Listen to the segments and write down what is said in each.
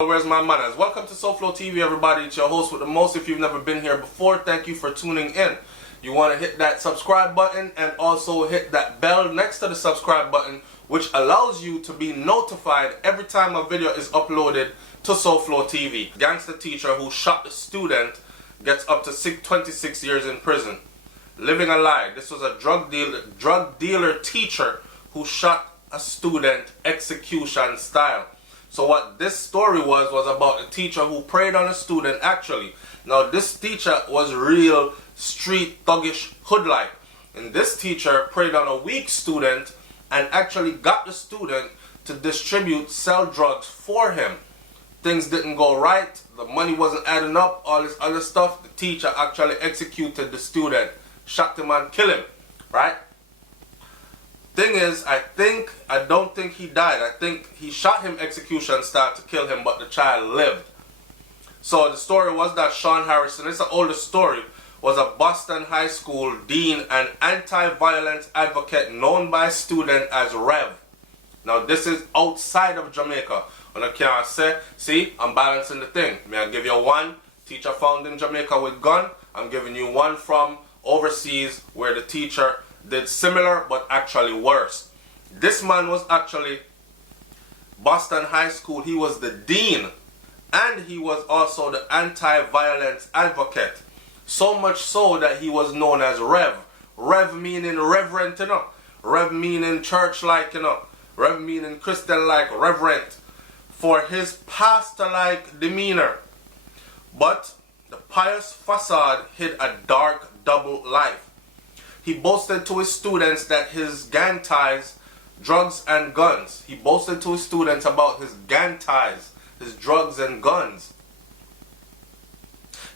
Where's my manners? Welcome to SouFLoTV, everybody. It's your host with the most. If you've never been here before, thank you for tuning in. You want to hit that subscribe button and also hit that bell next to the subscribe button, which allows you to be notified every time a video is uploaded to SouFLoTV. Gangster teacher who shot a student gets up to 26 years in prison. Living a lie. This was a drug dealer teacher who shot a student execution style. So what this story was about a teacher who preyed on a student actually. Now this teacher was real street thuggish hood-like. And this teacher preyed on a weak student and actually got the student to sell drugs for him. Things didn't go right, the money wasn't adding up, all this other stuff. The teacher actually executed the student, shot him and killed him, right? Thing is, I don't think he died. I think he shot him execution style to kill him, but the child lived. So the story was that Sean Harrison, it's an older story, was a Boston high school dean and anti-violence advocate known by students as Rev. Now this is outside of Jamaica. And I can't say, see, I'm balancing the thing. May I give you one teacher found in Jamaica with gun? I'm giving you one from overseas where the teacher did similar but actually worse. This man was actually Boston High School. He was the dean and he was also the anti-violence advocate. So much so that he was known as Rev. Rev meaning reverent, you know. Rev meaning church-like, you know. Rev meaning Christian-like, reverent. For his pastor-like demeanor. But the pious facade hid a dark double life. He boasted to his students that his gang ties, drugs and guns. He boasted to his students about his gang ties, his drugs and guns.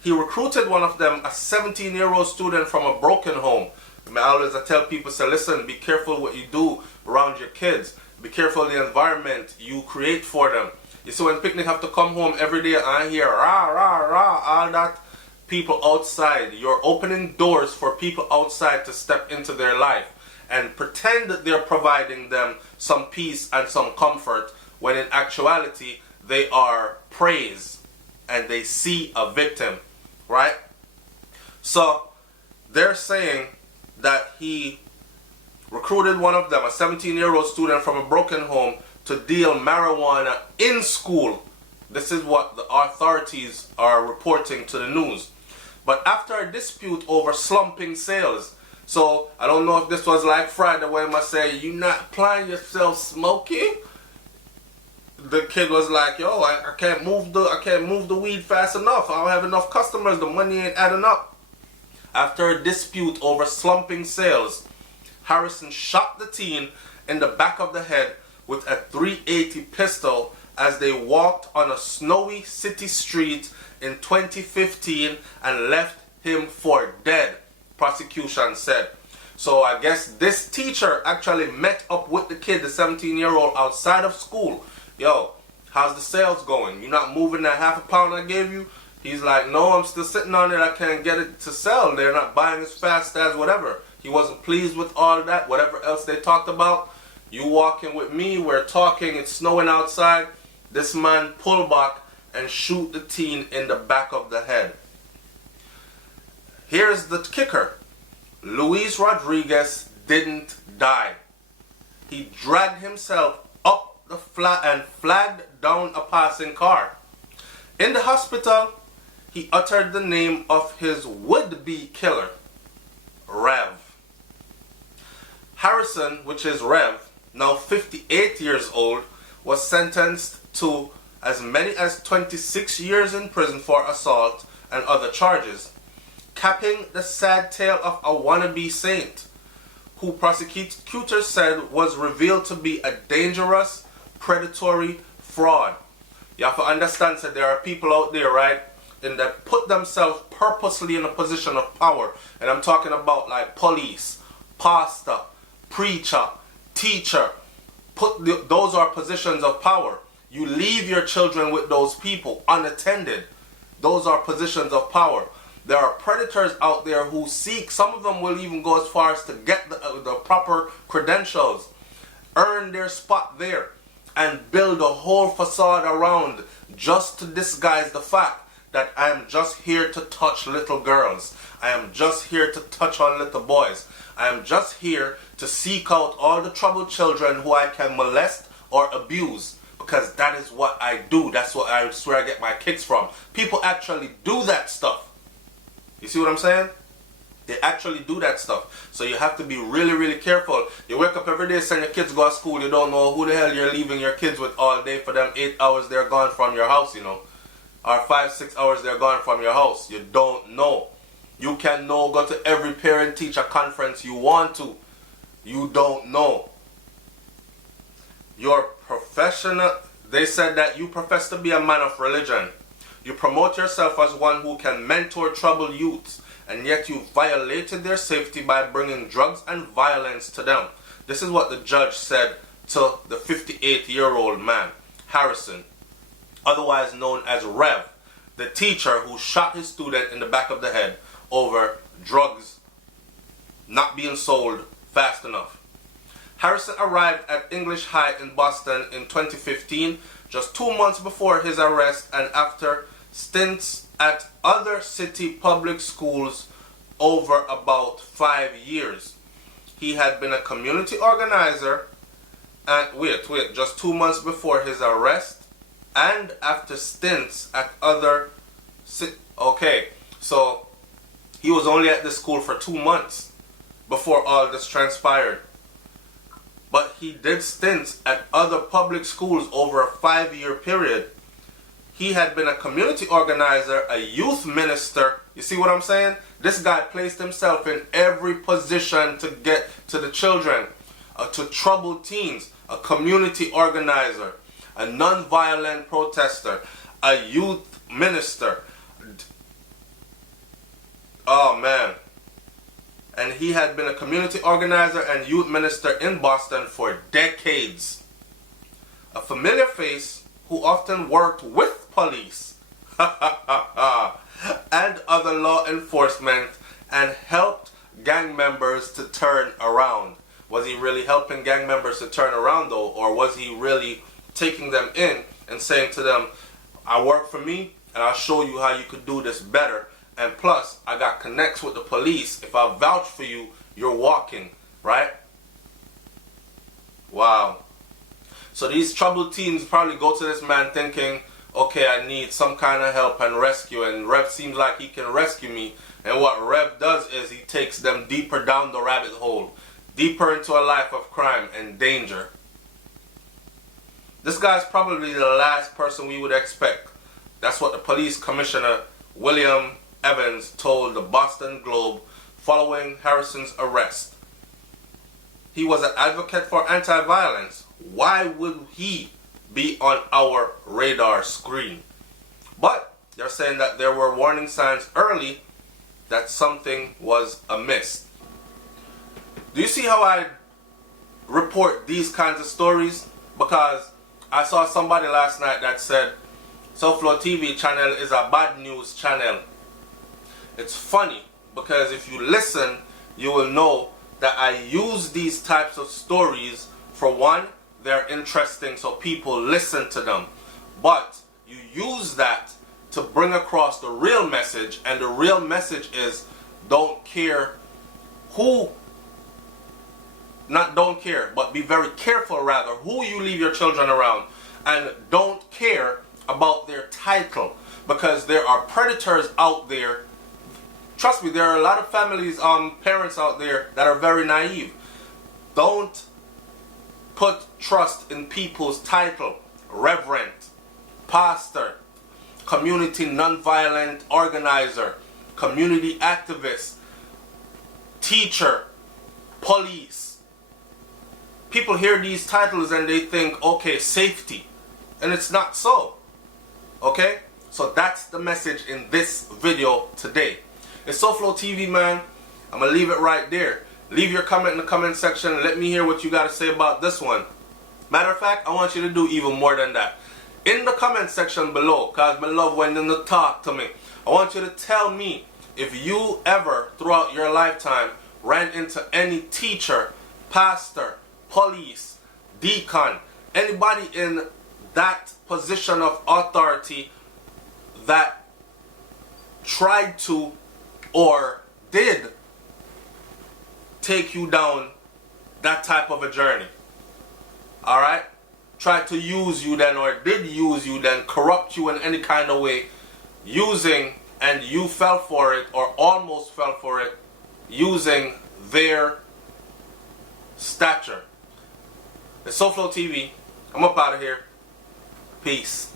He recruited one of them, a 17-year-old student from a broken home. I tell people, say, listen, be careful what you do around your kids. Be careful the environment you create for them. You see, when picnic have to come home every day and hear rah, rah, rah, all that, people outside, you're opening doors for people outside to step into their life and pretend that they're providing them some peace and some comfort when in actuality they are praised and they see a victim, right? So they're saying that he recruited one of them, a 17-year-old student from a broken home, to deal marijuana in school. This is what the authorities are reporting to the news. But after a dispute over slumping sales, so I don't know if this was like Friday when I say, you not applying yourself smoking? The kid was like, yo, I can't move the weed fast enough. I don't have enough customers, the money ain't adding up. After a dispute over slumping sales, Harrison shot the teen in the back of the head with a .380 pistol as they walked on a snowy city street in 2015 and left him for dead, prosecution said. So I guess this teacher actually met up with the kid, the 17-year-old, outside of school. Yo, how's the sales going? You not moving that half a pound I gave you? He's like, no, I'm still sitting on it. I can't get it to sell. They're not buying as fast as whatever. He wasn't pleased with all that, whatever else they talked about. You walking with me, we're talking, it's snowing outside. This man pull back and shoot the teen in the back of the head. Here's the kicker. Luis Rodriguez didn't die. He dragged himself up the and flagged down a passing car. In the hospital, he uttered the name of his would-be killer, Rev. Harrison, which is Rev, now 58 years old, was sentenced to as many as 26 years in prison for assault and other charges, capping the sad tale of a wannabe saint, who prosecutors said was revealed to be a dangerous, predatory fraud. You have to understand that there are people out there, right, that put themselves purposely in a position of power. And I'm talking about like police, pastor, preacher, teacher. Those are positions of power. You leave your children with those people unattended. Those are positions of power. There are predators out there who seek, some of them will even go as far as to get the proper credentials, earn their spot there, and build a whole facade around just to disguise the fact that I am just here to touch little girls. I am just here to touch on little boys. I am just here to seek out all the troubled children who I can molest or abuse, because that is what I do. That's what I swear I get my kicks from. People actually do that stuff. You see what I'm saying? They actually do that stuff. So you have to be really, really careful. You wake up every day, send your kids go to school. You don't know who the hell you're leaving your kids with all day for them 8 hours they're gone from your house, you know. Or 5-6 hours they're gone from your house. You don't know. You can go to every parent-teacher conference you want to. You don't know. You're professional. They said that you profess to be a man of religion. You promote yourself as one who can mentor troubled youths, and yet you violated their safety by bringing drugs and violence to them. This is what the judge said to the 58-year-old man, Harrison, otherwise known as Rev, the teacher who shot his student in the back of the head over drugs not being sold fast enough. Harrison arrived at English High in Boston in 2015, just 2 months before his arrest, and after stints at other city public schools over about 5 years. He had been a community organizer and just 2 months before his arrest and after stints at other so he was only at the school for 2 months before all this transpired. But he did stints at other public schools over a 5-year period. He had been a community organizer, a youth minister. You see what I'm saying? This guy placed himself in every position to get to the children, to troubled teens, a community organizer, a non-violent protester, a youth minister. Oh man. And he had been a community organizer and youth minister in Boston for decades. A familiar face who often worked with police and other law enforcement and helped gang members to turn around. Was he really helping gang members to turn around though? Or was he really taking them in and saying to them, I work for me and I'll show you how you could do this better. And plus, I got connects with the police. If I vouch for you, you're walking, right? Wow. So these troubled teens probably go to this man thinking, okay, I need some kind of help and rescue. And Rev seems like he can rescue me. And what Rev does is he takes them deeper down the rabbit hole, deeper into a life of crime and danger. This guy's probably the last person we would expect. That's what the police commissioner, William Evans, told the Boston Globe following Harrison's arrest. He was an advocate for anti-violence. Why would he be on our radar screen? But they're saying that there were warning signs early that something was amiss. Do you see how I report these kinds of stories? Because I saw somebody last night that said SouFLoTV channel is a bad news channel. It's funny because if you listen, you will know that I use these types of stories. For one, they're interesting so people listen to them. But you use that to bring across the real message, and the real message is don't care who, not don't care, but be very careful rather who you leave your children around, and don't care about their title, because there are predators out there. Trust me, there are a lot of families, parents out there that are very naive. Don't put trust in people's title. Reverend, pastor, community nonviolent organizer, community activist, teacher, police. People hear these titles and they think, okay, safety. And it's not so. Okay? So that's the message in this video today. It's SouFLoTV, man. I'm going to leave it right there. Leave your comment in the comment section. Let me hear what you got to say about this one. Matter of fact, I want you to do even more than that. In the comment section below, because I love when you talk to me, I want you to tell me if you ever, throughout your lifetime, ran into any teacher, pastor, police, deacon, anybody in that position of authority that tried to or did take you down that type of a journey. Alright? Tried to use you then, or did use you then, corrupt you in any kind of way, using, and you fell for it or almost fell for it, using their stature. It's SouFLoTV. I'm up out of here. Peace.